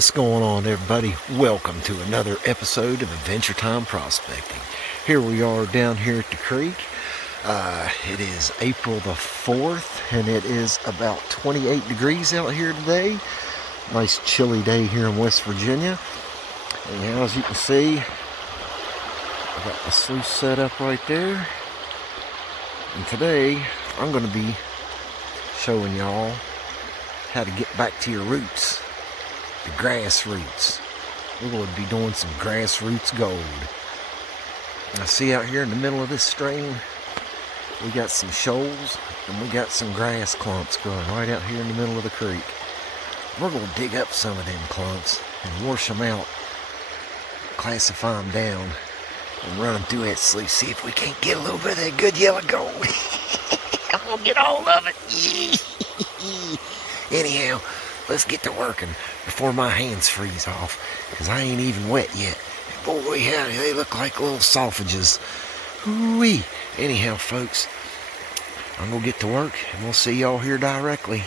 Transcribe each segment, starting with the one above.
What's going on, everybody? Welcome to another episode of Adventure Time Prospecting. Here we are down here at the creek. It is April the 4th and it is about 28 degrees out here today. Nice chilly day here in West Virginia. And as you can see, I got the sluice set up right there. And today I'm going to be showing y'all how to get back to your roots. The grassroots. We're going to be doing some grassroots gold. Now see out here in the middle of this stream, we got some shoals and we got some grass clumps growing right out here in the middle of the creek. We're going to dig up some of them clumps and wash them out, classify them down, and run them through that sluice. See if we can't get a little bit of that good yellow gold. I'm going to get all of it. Anyhow, let's get to working before my hands freeze off, because I ain't even wet yet. And boy, howdy, they look like little sausages. Ooh-wee. Anyhow, folks, I'm going to get to work, and we'll see y'all here directly.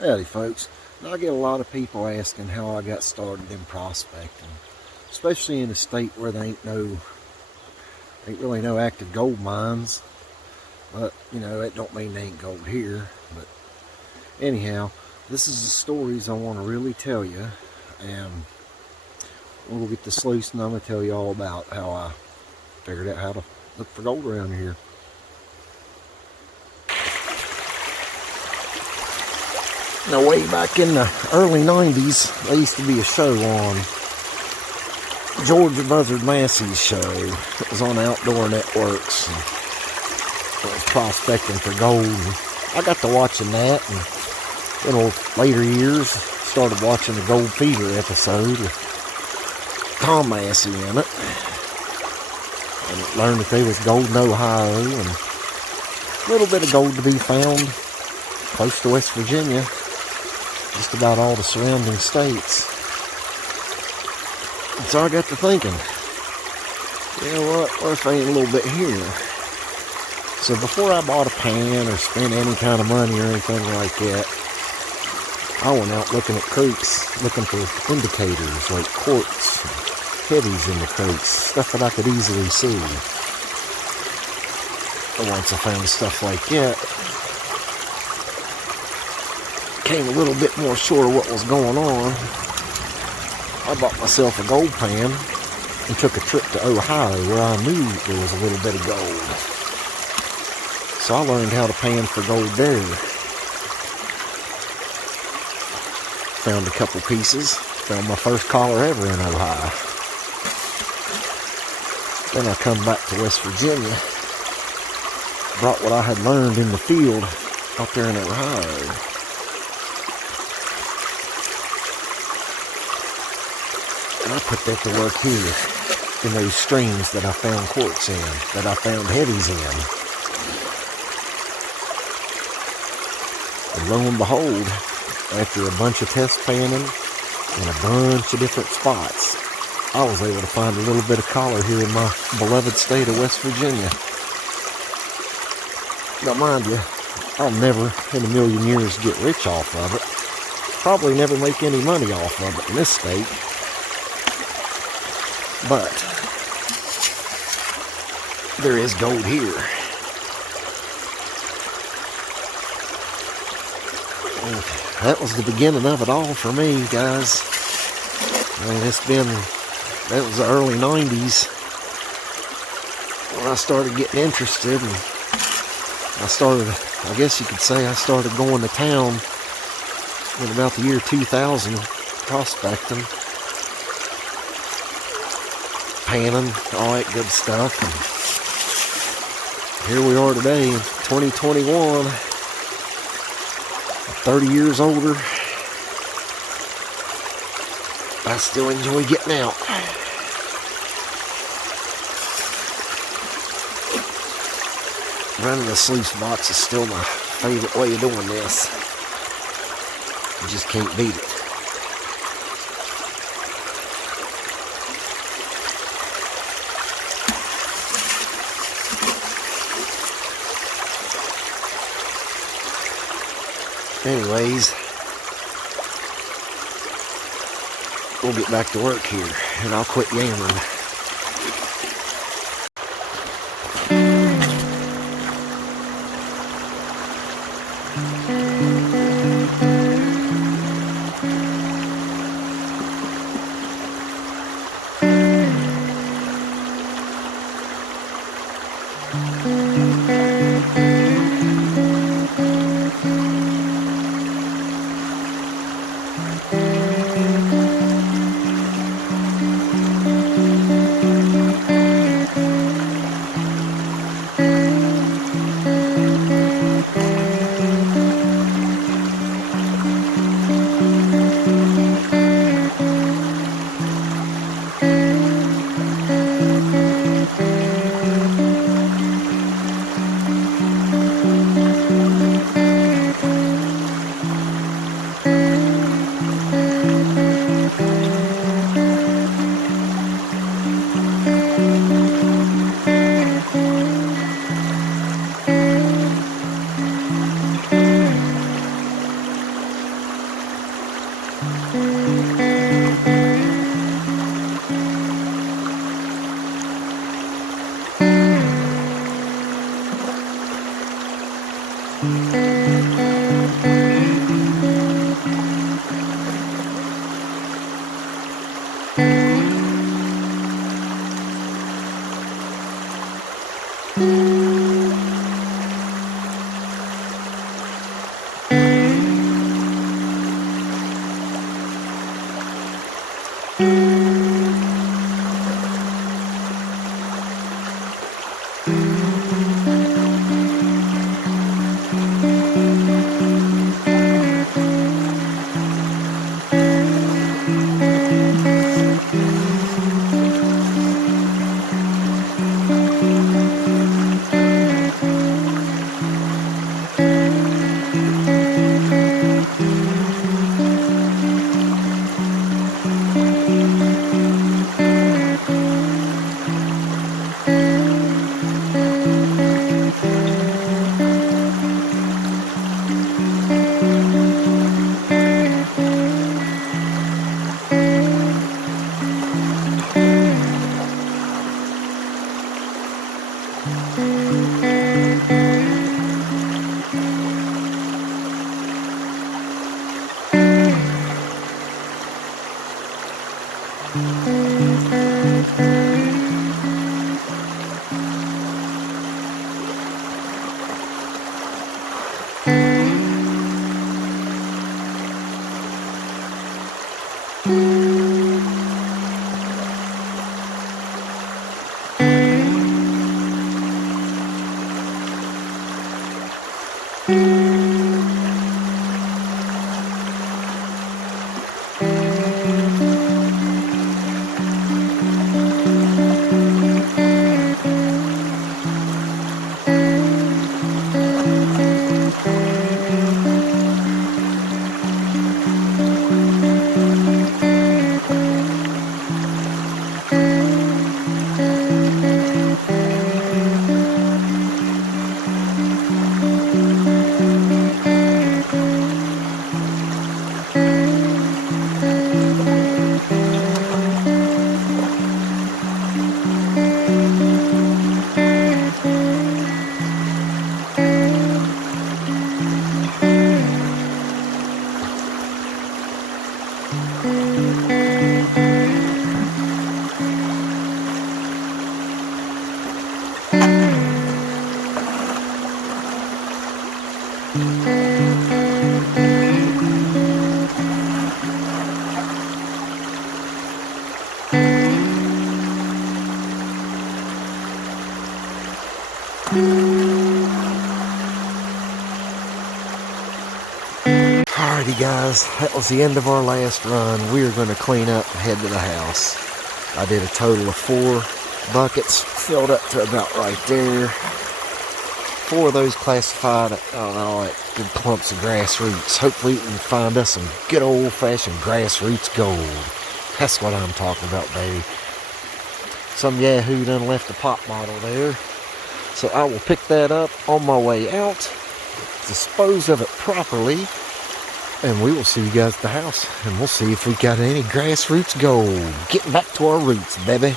Howdy folks. Now, I get a lot of people asking how I got started in prospecting, especially in a state where there ain't really no active gold mines. But you know, that don't mean there ain't gold here. But anyhow, this is the stories I want to really tell you, and we'll get this loose and I'm going to tell you all about how I figured out how to look for gold around here. Now, way back in the early 90s, there used to be a show on Georgia Buzzard Massey's show. It was on Outdoor Networks. And it was prospecting for gold. And I got to watching that, and in later years, started watching the Gold Fever episode with Tom Massey in it. And learned that there was gold in Ohio, and a little bit of gold to be found close to West Virginia. Just about all the surrounding states. And so I got to thinking, you know what if I ain't a little bit here? So before I bought a pan or spent any kind of money or anything like that, I went out looking at creeks, looking for indicators like quartz, heavies in the creeks, stuff that I could easily see. And once I found stuff like that, came a little bit more sure of what was going on, I bought myself a gold pan and took a trip to Ohio where I knew there was a little bit of gold. So I learned how to pan for gold there. Found a couple pieces, found my first collar ever in Ohio. Then I come back to West Virginia, brought what I had learned in the field out there in Ohio. And I put that to work here in those streams that I found quartz in, that I found heavies in. And lo and behold, after a bunch of test panning in a bunch of different spots, I was able to find a little bit of collar here in my beloved state of West Virginia. Now mind you, I'll never in a million years get rich off of it. Probably never make any money off of it in this state. But there is gold here. And that was the beginning of it all for me, guys. I mean, that was the early 90s when I started getting interested, and I guess you could say I started going to town in about the year 2000, prospecting, panning, all that good stuff. And here we are today in 2021, 30 years older. I still enjoy getting out. Running a sluice box is still my favorite way of doing this. You just can't beat it. Anyways, we'll get back to work here, and I'll quit yammering. Alrighty guys, that was the end of our last run. We are going to clean up and head to the house. I did a total of 4 buckets, filled up to about right there. 4 of those classified, I don't know, like good clumps of grass roots. Hopefully we can find us some good old-fashioned grassroots gold. That's what I'm talking about, baby. Some yahoo done left the pop bottle there. So I will pick that up on my way out, dispose of it properly, and we will see you guys at the house. And we'll see if we got any grassroots gold. Getting back to our roots, baby.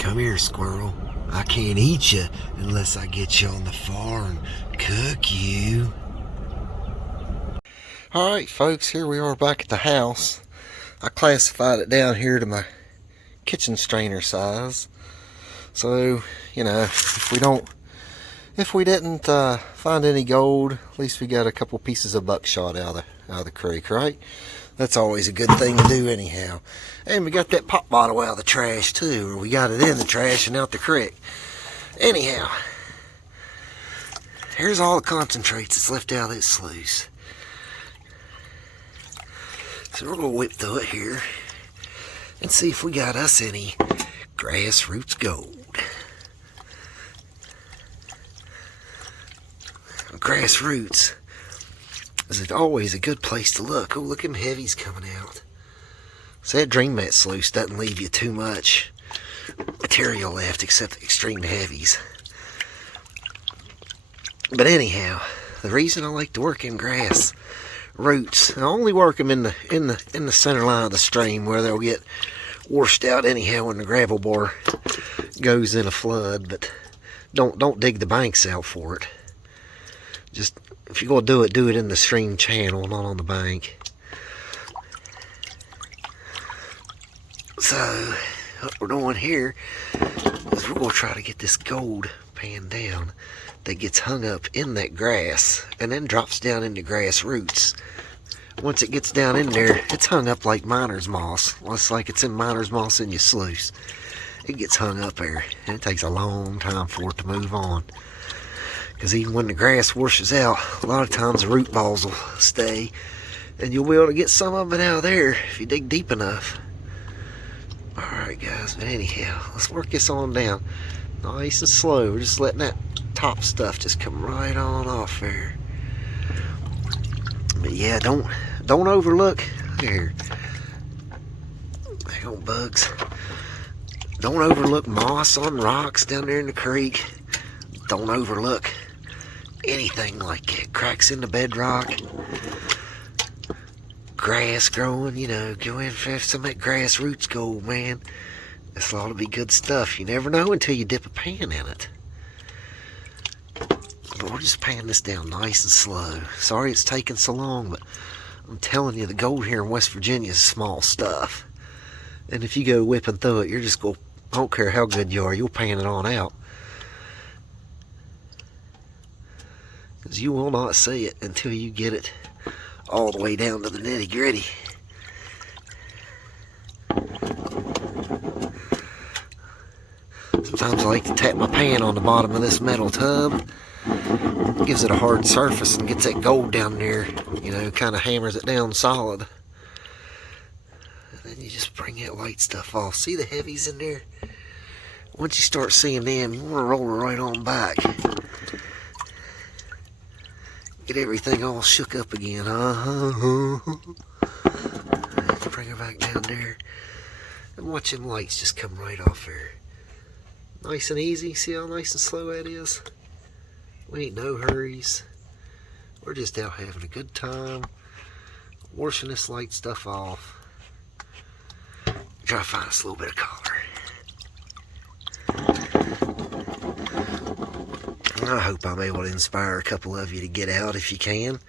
Come here, squirrel. I can't eat you unless I get you on the farm and cook you. Alright folks, here we are back at the house. I classified it down here to my kitchen strainer size. So, you know, if we didn't find any gold, at least we got a couple pieces of buckshot out of the creek, right? That's always a good thing to do anyhow. And we got that pop bottle out of the trash too, or we got it in the trash and out the creek. Anyhow, here's all the concentrates that's left out of this sluice. So we're going to whip through it here and see if we got us any grassroots gold. Grassroots is always a good place to look. Oh, look at them heavies coming out. So that Dream Mat sluice doesn't leave you too much material left except the extreme heavies. But anyhow, the reason I like to work in grass roots, I only work them in the center line of the stream where they'll get washed out anyhow when the gravel bar goes in a flood. But don't dig the banks out for it. Just, if you're going to do it in the stream channel, not on the bank. So what we're doing here is we're going to try to get this gold pan down that gets hung up in that grass and then drops down into grass roots. Once it gets down in there, it's hung up like miner's moss. Well, it's like it's in miner's moss in your sluice. It gets hung up there, and it takes a long time for it to move on. Because even when the grass washes out, a lot of times the root balls will stay, and you'll be able to get some of it out of there if you dig deep enough. Alright guys, but anyhow, let's work this on down. Nice and slow. We're just letting that top stuff just come right on off there. But yeah, don't overlook here. Hang on, bugs. Don't overlook moss on rocks down there in the creek. Don't overlook anything like cracks in the bedrock, grass growing, you know, go in for some of that grass roots go, man. This ought to be good stuff. You never know until you dip a pan in it. But we're just panning this down nice and slow. Sorry it's taking so long, but I'm telling you, the gold here in West Virginia is small stuff. And if you go whipping through it, you're just going, I don't care how good you are, you'll pan it on out. Because you will not see it until you get it all the way down to the nitty gritty. Sometimes I like to tap my pan on the bottom of this metal tub. Gives it a hard surface and gets that gold down there, you know, kind of hammers it down solid. And then you just bring that light stuff off. See the heavies in there? Once you start seeing them, you want to roll it right on back. Get everything all shook up again. Bring her back down there. And watch them lights just come right off there. Nice and easy. See how nice and slow that is? We ain't no hurries. We're just out having a good time. Washing this light stuff off. Try to find us a little bit of color. I hope I'm able to inspire a couple of you to get out if you can.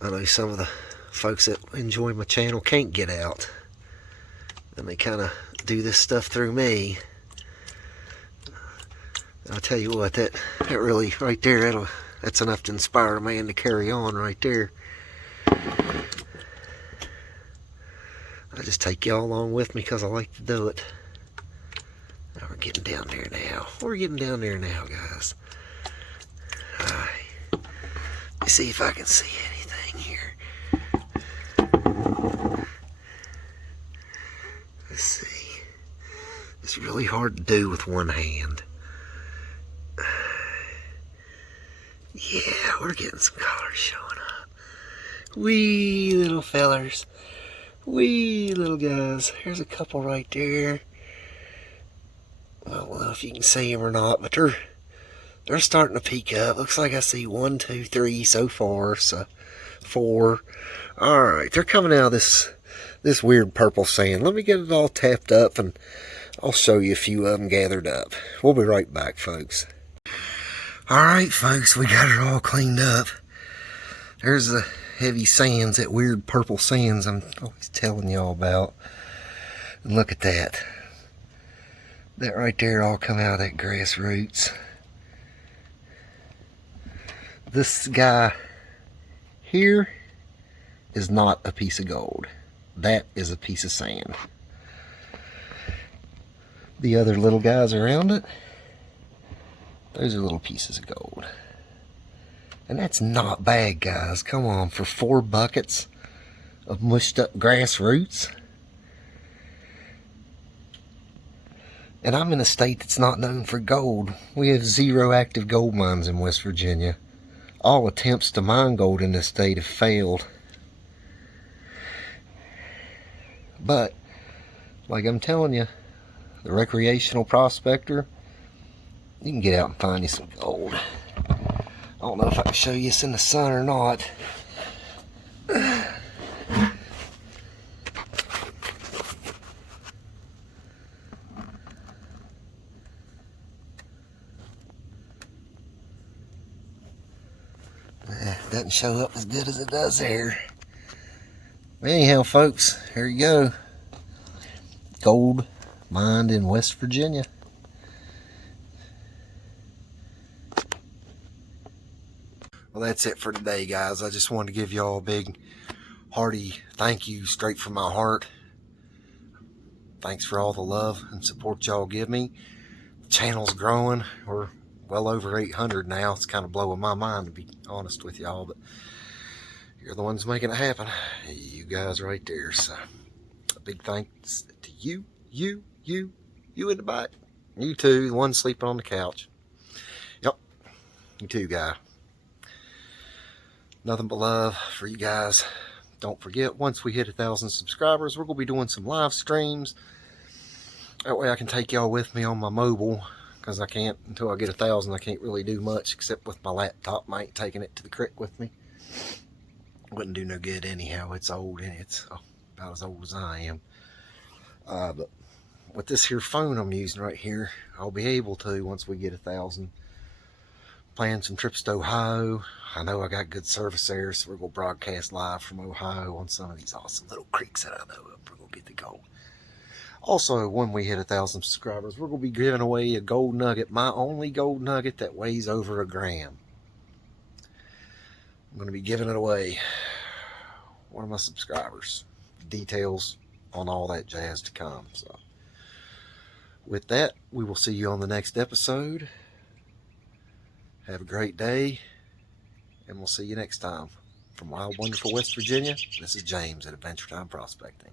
I know some of the folks that enjoy my channel can't get out. And they kind of do this stuff through me. I'll tell you what, that really, right there, that's enough to inspire a man to carry on right there. I just take y'all along with me because I like to do it. Now we're getting down there now. We're getting down there now, guys. Alright. Let me see if I can see anything here. Let's see. It's really hard to do with one hand. Yeah, we're getting some colors showing up. Wee little fellers. Wee little guys. There's a couple right there. I don't know if you can see them or not, but they're starting to peek up. Looks like I see 1, 2, 3 so far. So 4. Alright, they're coming out of this weird purple sand. Let me get it all tapped up and I'll show you a few of them gathered up. We'll be right back, folks. Alright folks, we got it all cleaned up. There's the heavy sands, that weird purple sands I'm always telling y'all about. And look at that. That right there all come out of that grass roots. This guy here is not a piece of gold. That is a piece of sand. The other little guys around it, those are little pieces of gold. And that's not bad, guys. Come on, for 4 buckets of mushed up grass roots. And I'm in a state that's not known for gold. We have 0 active gold mines in West Virginia. All attempts to mine gold in this state have failed. But, like I'm telling you, the recreational prospector, you can get out and find you some gold. I don't know if I can show you this in the sun or not. Doesn't show up as good as it does there. But anyhow, folks, here you go. Gold mined in West Virginia. Well, that's it for today, guys. I just wanted to give y'all a big, hearty thank you straight from my heart. Thanks for all the love and support y'all give me. The channel's growing. We're well over 800 now. It's kind of blowing my mind, to be honest with y'all, but you're the ones making it happen. You guys right there. So a big thanks to you in the back. You too, the one sleeping on the couch. Yep, you too, guy. Nothing but love for you guys. Don't forget, once we hit 1,000 subscribers, we're going to be doing some live streams. That way I can take y'all with me on my mobile, because I can't, until I get 1,000, I can't really do much except with my laptop. I ain't taking it to the creek with me. Wouldn't do no good anyhow. It's old, and it's about as old as I am. But with this here phone I'm using right here, I'll be able to, once we get 1,000, plan some trips to Ohio. I know I got good service there, so we're going to broadcast live from Ohio on some of these awesome little creeks that I know of. We're going to get the gold. Also, when we hit 1,000 subscribers, we're going to be giving away a gold nugget, my only gold nugget that weighs over 1 gram. I'm going to be giving it away. One of my subscribers. Details on all that jazz to come. So, with that, we will see you on the next episode. Have a great day, and we'll see you next time. From wild, wonderful West Virginia, this is James at Adventure Time Prospecting.